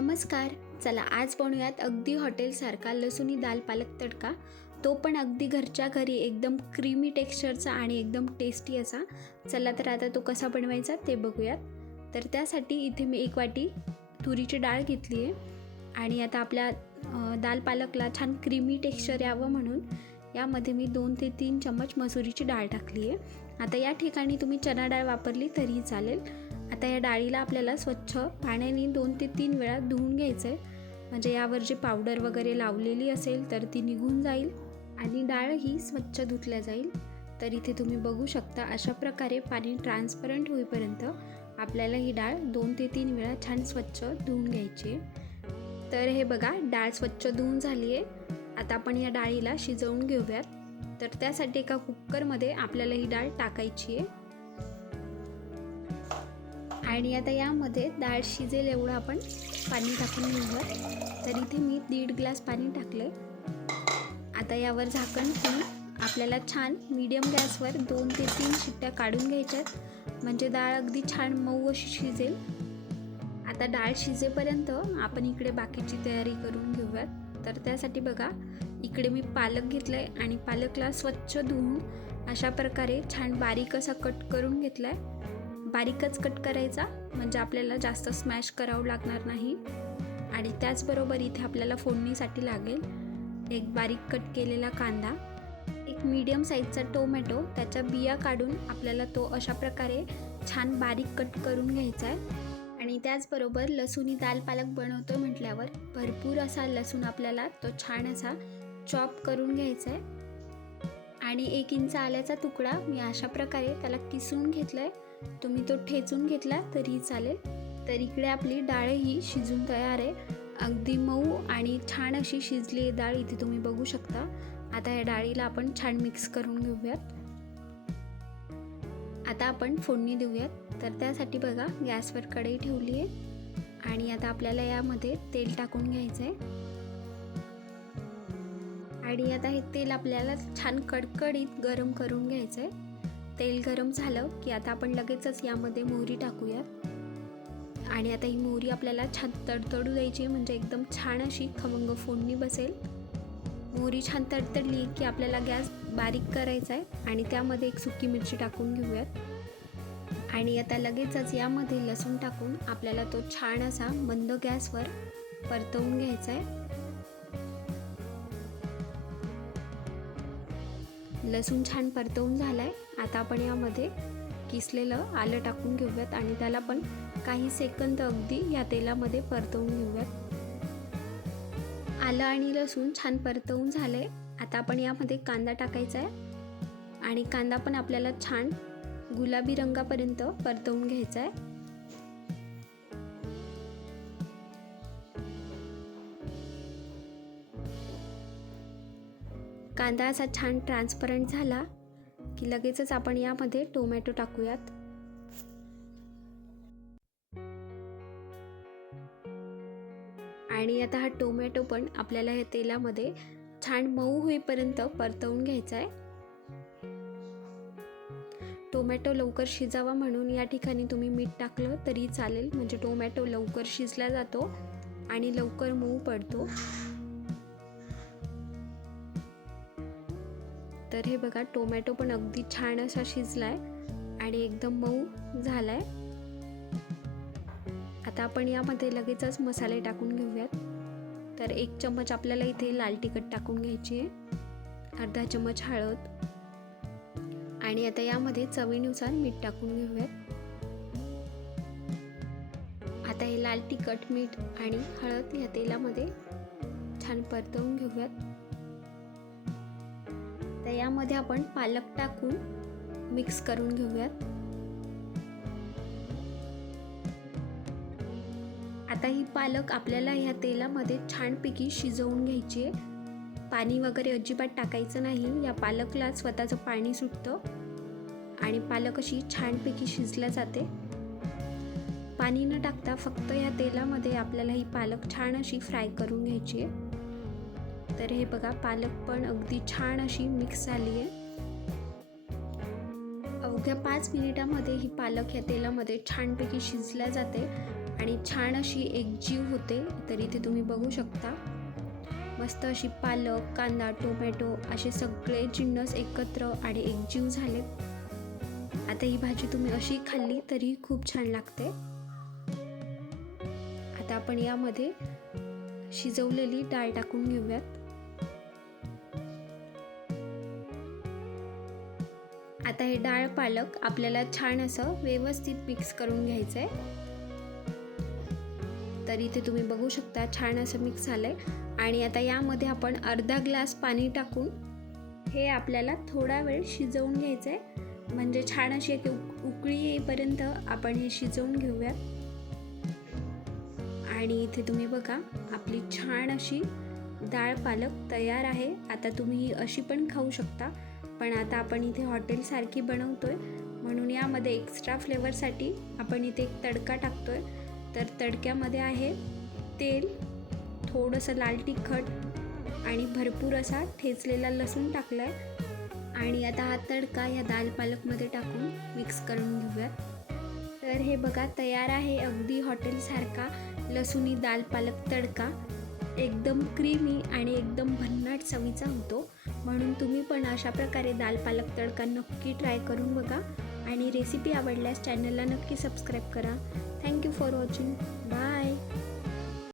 नमस्कार. चला आज बनवूयात अगदी हॉटेलसारखा लसुणी दाल पालक तडका. तो पण अगदी घरच्या घरी एकदम क्रीमी टेक्स्चरचा आणि एकदम टेस्टी असा. चला तर आता तो कसा बनवायचा ते बघूयात. तर त्यासाठी इथे मी एक वाटी तुरीची डाळ घेतली आहे आणि आता आपल्या दाल पालकला छान क्रीमी टेक्स्चर यावं म्हणून यामध्ये मी दोन ते तीन चम्मच मसुरीची डाळ टाकली आहे आता या ठिकाणी तुम्ही चना डाळ वापरली तरीही चालेल. आता या डाळीला आपल्याला स्वच्छ पाण्याने दोन ते तीन वेळा धुवून घ्यायचं आहे म्हणजे यावर जे पावडर वगैरे लावलेली असेल तर ती निघून जाईल आणि डाळ ही स्वच्छ धुतल्या जाईल. तर इथे तुम्ही बघू शकता अशा प्रकारे पाणी ट्रान्सपरंट होईपर्यंत आपल्याला ही डाळ दोन ते तीन वेळा छान स्वच्छ धुवून घ्यायची आहे. तर हे बघा डाळ स्वच्छ धुवून झाली आहे आता आपण या डाळीला शिजवून घेऊयात. तर त्यासाठी एका कुकरमध्ये आपल्याला ही डाळ टाकायची आहे. आणि आता यामध्ये डाळ शिजेल एवढं आपण पाणी टाकून घेऊयात. तर इथे मी दीड ग्लास पाणी टाकले आता यावर झाकण ठेवून आपल्याला छान मीडियम गॅसवर दोन ते तीन शिट्ट्या काढून घ्यायच्यात. म्हणजे डाळ अगदी छान मऊ अशी शिजेल. आता डाळ शिजेपर्यंत आपण इकडे बाकीची तयारी करून घेऊयात. तर त्यासाठी बघा इकडे मी पालक घेतलं आहे आणि पालकला स्वच्छ धुवून अशा प्रकारे छान बारीक असा कट करून घेतला आहे बारीकच कट करायचा म्हणजे आपल्याला जास्त स्मॅश करावं लागणार नाही. आणि त्याचबरोबर इथे आपल्याला फोडणीसाठी लागेल एक बारीक कट केलेला कांदा. एक मीडियम साईजचा टोमॅटो त्याच्या बिया काढून आपल्याला तो अशा प्रकारे छान बारीक कट करून घ्यायचा आहे. आणि त्याचबरोबर लसूणी दाल पालक बनवतो म्हटल्यावर भरपूर असा लसूण आपल्याला तो छान असा चॉप करून घ्यायचा आहे. आणि एक इंच आल्याचा तुकडा मी अशा प्रकारे त्याला किसून घेतला आहे तुम्ही तो ठेचून घेतला तरीही चालेल. तर इकडे आपली डाळ ही शिजून तयार आहे. अगदी मऊ आणि छान अशी शिजली आहे डाळ इथे तुम्ही बघू शकता. आता या डाळीला आपण छान मिक्स करून घेऊयात. आता आपण फोडणी देऊयात. तर त्यासाठी बघा गॅसवर कढई ठेवली आहे. आणि आता आपल्याला यामध्ये तेल टाकून घ्यायचं आहे. आणि आता हे तेल आपल्याला छान कडकडीत गरम करून घ्यायचं आहे. तेल गरम झालं की आता आपण लगेचच यामध्ये मोहरी टाकूयात. आणि आता ही मोहरी आपल्याला छान तडतडू द्यायची म्हणजे एकदम छान अशी खमंग फोडणी बसेल. मोहरी छान तडतडली की आपल्याला गॅस बारीक करायचा आहे आणि त्यामध्ये एक सुकी मिरची टाकून घेऊयात. आणि आता लगेचच यामध्ये लसूण टाकून आपल्याला तो छान असा मंद गॅसवर परतवून घ्यायचा आहे. लसूण छान परतवून झाला आहे आता आपण यामध्ये किसलेलं आलं टाकून घेऊयात आणि त्याला पण काही सेकंद अगदी या तेलामध्ये परतवून घेऊयात. आलं आणि लसूण छान परतवून झालं आहे आता आपण यामध्ये कांदा टाकायचा आहे आणि कांदा पण आपल्याला छान गुलाबी रंगापर्यंत परतवून घ्यायचा आहे कांदा असा छान ट्रान्सपरंट झाला की लगेचच आपण यामध्ये टोमॅटो टाकूयात. आणि आता हा टोमॅटो पण आपल्याला ह्या तेलामध्ये छान मऊ होईपर्यंत परतवून घ्यायचा आहे टोमॅटो लवकर शिजावा म्हणून या ठिकाणी तुम्ही मीठ टाकलं तरी चालेल. म्हणजे टोमॅटो लवकर शिजला जातो आणि लवकर मऊ पडतो. तर हे बघा टोमॅटो पण अगदी छान असा शिजलाय आणि एकदम मऊ झालाय. आता आपण यामध्ये लगेचच मसाले टाकून घेऊयात. तर एक चम्मच आपल्याला इथे लाल तिखट टाकून घ्यायची आहे. अर्धा चम्मच हळद. आणि आता यामध्ये चवीनुसार मीठ टाकून घेऊयात. आता हे लाल तिखट मीठ आणि हळद या तेलामध्ये छान परतवून घेऊयात. आता यामध्ये आपण पालक टाकून मिक्स करून घेऊयात. आता ही पालक आपल्याला ह्या तेलामध्ये छानपैकी शिजवून घ्यायची आहे. पाणी वगैरे अजिबात टाकायचं नाही. या पालकला स्वतःचं पाणी सुटतं आणि पालक अशी छानपैकी शिजल्या जाते. पाणी न टाकता फक्त या तेलामध्ये आपल्याला ही पालक छान अशी फ्राय करून घ्यायची आहे. तर हे बघा पालक पण अगदी छान अशी मिक्स झाली आहे. अवघ्या पाच मिनिटामध्ये ही पालक या तेलामध्ये छानपैकी शिजल्या जाते आणि छान अशी एकजीव होते तर इथे तुम्ही बघू शकता. मस्त अशी पालक कांदा टोमॅटो असे सगळे जिन्नस एकत्र आणि एकजीव झालेत आता ही भाजी तुम्ही अशी खाल्ली तरी खूप छान लागते. आता आपण यामध्ये शिजवलेली डाळ टाकून घेऊयात. आता हे डाळ पालक आपल्याला छान असं व्यवस्थित मिक्स करून घ्यायचं आहे तर इथे तुम्ही बघू शकता छान असं मिक्स झालं आहे आणि आता यामध्ये आपण अर्धा ग्लास पाणी टाकून हे आपल्याला थोडा वेळ शिजवून घ्यायचं आहे म्हणजे छान अशी एक उक उकळी येईपर्यंत आपण हे शिजवून घेऊयात आणि इथे तुम्ही बघा आपली छान अशी डाळ पालक तयार आहे. आता तुम्ही अशी पण खाऊ शकता. पण आता आपण इथे हॉटेलसारखी बनवतो आहे म्हणून यामध्ये एक्स्ट्रा फ्लेवरसाठी आपण इथे एक तडका टाकतो आहे तर तडक्यामध्ये आहे तेल थोडंसं लाल तिखट आणि भरपूर असा ठेचलेला लसूण टाकला आहे आणि आता हा तडका या दाल पालकमध्ये टाकून मिक्स करून घेऊयात तर हे बघा तयार आहे अगदी हॉटेलसारखा लसुणी दाल पालक तडका. एकदम क्रीमी आणि एकदम भन्नाट चवीचा होतो. म्हणून तुम्ही पण अशा प्रकारे दाल पालक तडका नक्की ट्राय करून बघा. आणि रेसिपी आवडल्यास चॅनलला नक्की सबस्क्राईब करा. Thank you for watching bye